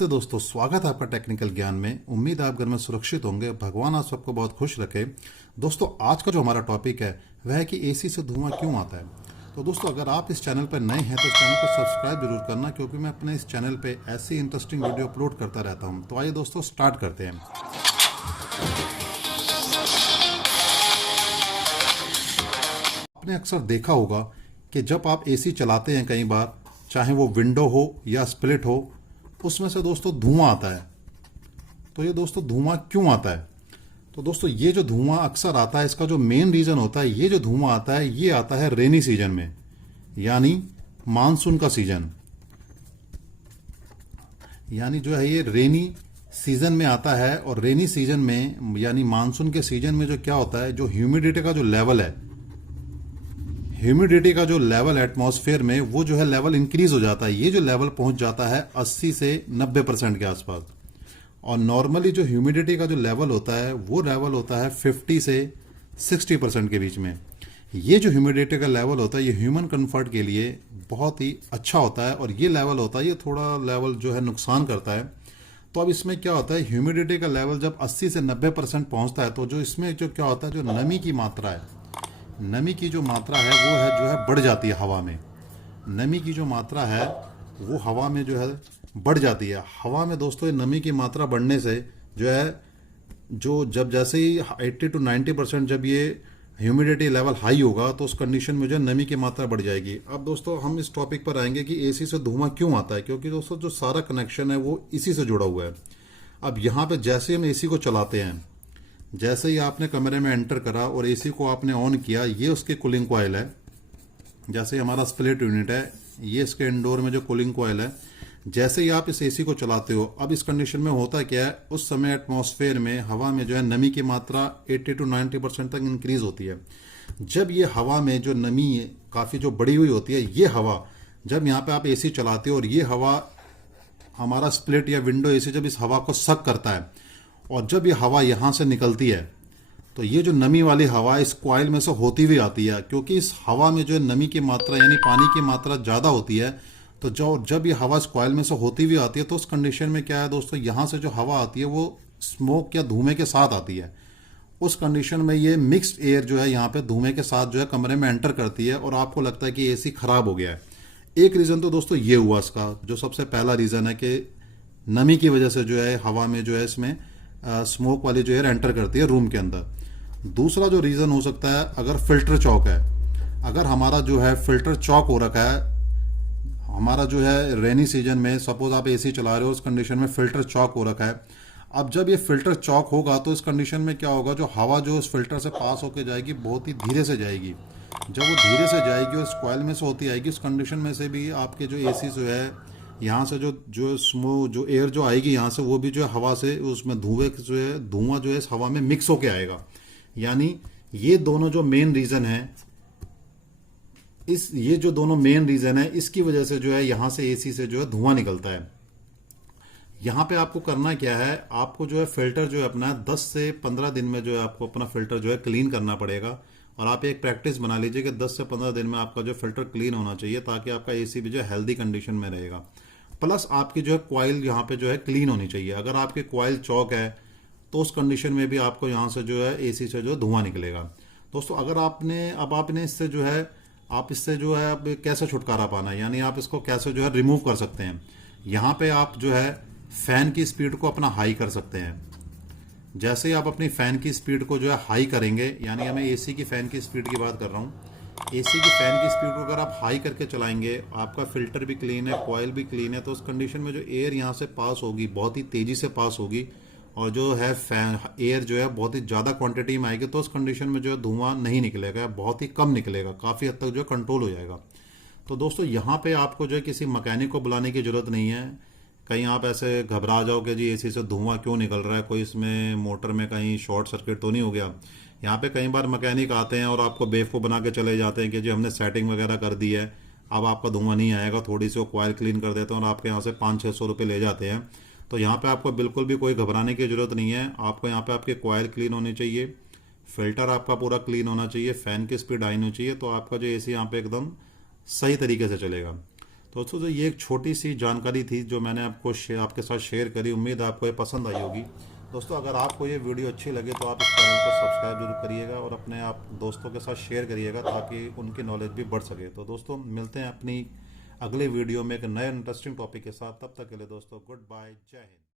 नमस्ते दोस्तों, स्वागत है आपका टेक्निकल ज्ञान में। उम्मीद है आप घर में सुरक्षित होंगे। भगवान आप सबको बहुत खुश रखे। दोस्तों, आज का जो हमारा टॉपिक है वह है कि एसी से धुआं क्यों आता है। तो दोस्तों, अगर आप इस चैनल पर नए हैं तो इस चैनल को सब्सक्राइब जरूर करना, क्योंकि मैं अपने इस चैनल पे ऐसी इंटरेस्टिंग वीडियो अपलोड करता रहता हूँ। तो आइए दोस्तों, स्टार्ट करते हैं। आपने अक्सर देखा होगा कि जब आप एसी चलाते हैं, कई बार चाहे वो विंडो हो या स्प्लिट हो, उसमें से दोस्तों धुआं आता है। तो ये दोस्तों धुआं क्यों आता है? तो दोस्तों, ये जो धुआं अक्सर आता है, इसका जो मेन रीजन होता है, ये जो धुआं आता है ये आता है रेनी सीजन में, यानी मानसून का सीजन। यानी जो है ये रेनी सीजन में आता है। और रेनी सीजन में यानी मानसून के सीजन में जो क्या होता है, जो ह्यूमिडिटी का जो लेवल है, ह्यूमिडिटी का जो लेवल है एटमॉस्फेयर में, वो जो है लेवल इंक्रीज हो जाता है। ये जो लेवल पहुंच जाता है 80 से 90% के आसपास। और नॉर्मली जो ह्यूमिडिटी का जो लेवल होता है वो लेवल होता है 50 से 60% के बीच में। ये जो ह्यूमिडिटी का लेवल होता है ये ह्यूमन कंफर्ट के लिए बहुत ही अच्छा होता है। और ये लेवल होता है, ये थोड़ा लेवल जो है नुकसान करता है। तो अब इसमें क्या होता है, ह्यूमिडिटी का लेवल जब 80 से 90% पहुंचता है तो जो इसमें जो क्या होता है, जो नमी की मात्रा है, नमी की जो मात्रा है वो है जो है बढ़ जाती है हवा में। नमी की जो मात्रा है वो हवा में जो है बढ़ जाती है। हवा में दोस्तों ये नमी की मात्रा बढ़ने से जो है, जो जब जैसे ही 80 to 90% जब ये ह्यूमिडिटी लेवल हाई होगा तो उस कंडीशन में जो है नमी की मात्रा बढ़ जाएगी। अब दोस्तों हम इस टॉपिक पर आएंगे कि एसी से धुआं क्यों आता है, क्योंकि दोस्तों जो सारा कनेक्शन है वो इसी से जुड़ा हुआ है। अब यहाँ पे जैसे हम एसी को चलाते हैं, जैसे ही आपने कमरे में एंटर करा और एसी को आपने ऑन किया, ये उसकी कूलिंग कॉइल है। जैसे हमारा स्प्लिट यूनिट है, ये इसके इंडोर में जो कूलिंग कॉइल है। जैसे ही आप इस एसी को चलाते हो, अब इस कंडीशन में होता क्या है, उस समय एटमॉस्फेयर में हवा में जो है नमी की मात्रा 80 to 90% तक इंक्रीज होती है। जब ये हवा में जो नमी काफ़ी जो बढ़ी हुई होती है, ये हवा जब यहाँ पे आप एसी चलाते हो और ये हवा हमारा स्प्लिट या विंडो एसी जब इस हवा को सक करता है और जब ये हवा यहाँ से निकलती है, तो ये जो नमी वाली हवा इस कॉइल में से होती हुई आती है। क्योंकि इस हवा में जो नमी की मात्रा यानी पानी की मात्रा ज़्यादा होती है, तो जब ये हवा इस कॉइल में से होती हुई आती है तो उस कंडीशन में क्या है दोस्तों, यहाँ से जो हवा आती है वो स्मोक या धुएं के साथ आती है। उस कंडीशन में ये मिक्स्ड एयर जो है यहाँ पे धुएं के साथ जो है कमरे में एंटर करती है और आपको लगता है कि एसी खराब हो गया है। एक रीज़न तो दोस्तों ये हुआ इसका, जो सबसे पहला रीज़न है कि नमी की वजह से जो है हवा में जो है इसमें स्मोक वाली जो एयर एंटर करती है रूम के अंदर। दूसरा जो रीज़न हो सकता है, अगर फिल्टर चॉक है, अगर हमारा जो है फिल्टर चॉक हो रखा है, हमारा जो है रेनी सीजन में सपोज आप एसी चला रहे हो, उस कंडीशन में फिल्टर चॉक हो रखा है। अब जब ये फिल्टर चॉक होगा तो इस कंडीशन में क्या होगा, जो हवा जो इस फिल्टर से पास होकर जाएगी बहुत ही धीरे से जाएगी। जब वो धीरे से जाएगी और इस कॉइल में से होती आएगी, उस कंडीशन में से भी आपके जो एसी जो है, यहाँ से जो एयर जो आएगी यहाँ से, वो भी जो है हवा से उसमें धुआं जो है इस हवा में मिक्स होके आएगा। यानी ये दोनों जो मेन रीज़न है, ये जो दोनों मेन रीज़न है, इसकी वजह से जो है यहाँ से एसी से जो है धुआं निकलता है। यहाँ पे आपको करना क्या है, आपको जो है फिल्टर जो है अपना 10 से 15 दिन में जो है आपको अपना फिल्टर जो है क्लीन करना पड़ेगा। और आप एक प्रैक्टिस बना लीजिए कि 10 से 15 दिन में आपका जो फिल्टर क्लीन होना चाहिए, ताकि आपका एसी भी जो है हेल्दी कंडीशन में रहेगा। प्लस आपकी जो है कॉइल यहाँ पे जो है क्लीन होनी चाहिए। अगर आपकी कॉइल चौक है तो उस कंडीशन में भी आपको यहाँ से जो है एसी से जो धुआं निकलेगा। दोस्तों, अगर आपने इससे जो है अब कैसे छुटकारा पाना है, यानी आप इसको कैसे जो है रिमूव कर सकते हैं। यहाँ पे आप जो है फैन की स्पीड को अपना हाई कर सकते हैं। जैसे ही आप अपनी फ़ैन की स्पीड को जो है हाई करेंगे, यानी मैं एसी की फ़ैन की स्पीड की बात कर रहा हूँ, एसी की फ़ैन की स्पीड को अगर आप हाई करके चलाएंगे, आपका फ़िल्टर भी क्लीन है, कॉइल भी क्लीन है, तो उस कंडीशन में जो एयर यहाँ से पास होगी बहुत ही तेज़ी से पास होगी और जो है फैन एयर जो है बहुत ही ज़्यादा क्वांटिटी में आएगी। तो उस कंडीशन में जो है धुआं नहीं निकलेगा, बहुत ही कम निकलेगा, काफ़ी हद तक जो है कंट्रोल हो जाएगा। तो दोस्तों, यहाँ पर आपको जो है किसी मैकेनिक को बुलाने की ज़रूरत नहीं है। कहीं आप ऐसे घबरा जाओ कि जी एसी से धुआं क्यों निकल रहा है, कोई इसमें मोटर में कहीं शॉर्ट सर्किट तो नहीं हो गया। यहाँ पे कई बार मैकेनिक आते हैं और आपको बेवकूफ़ बना के चले जाते हैं कि जी हमने सेटिंग वगैरह कर दी है, अब आपका धुआं नहीं आएगा, थोड़ी सी वो कॉइल क्लीन कर देते हैं और आपके यहाँ से 500-600 रुपये ले जाते हैं। तो यहाँ पे आपको बिल्कुल भी कोई घबराने की ज़रूरत नहीं है। आपको यहाँ पे आपकी कॉइल क्लीन होनी चाहिए, फिल्टर आपका पूरा क्लीन होना चाहिए, फ़ैन की स्पीड हाई होनी चाहिए, तो आपका जो एसी यहाँ पे एकदम सही तरीके से चलेगा। दोस्तों, तो ये एक छोटी सी जानकारी थी जो मैंने आपके साथ शेयर करी। उम्मीद आपको ये पसंद आई होगी। दोस्तों, अगर आपको ये वीडियो अच्छी लगे तो आप इस चैनल को सब्सक्राइब जरूर करिएगा और अपने आप दोस्तों के साथ शेयर करिएगा ताकि उनकी नॉलेज भी बढ़ सके। तो दोस्तों, मिलते हैं अपनी अगले वीडियो में एक नए इंटरेस्टिंग टॉपिक के साथ। तब तक के लिए दोस्तों, गुड बाय, जय हिंद।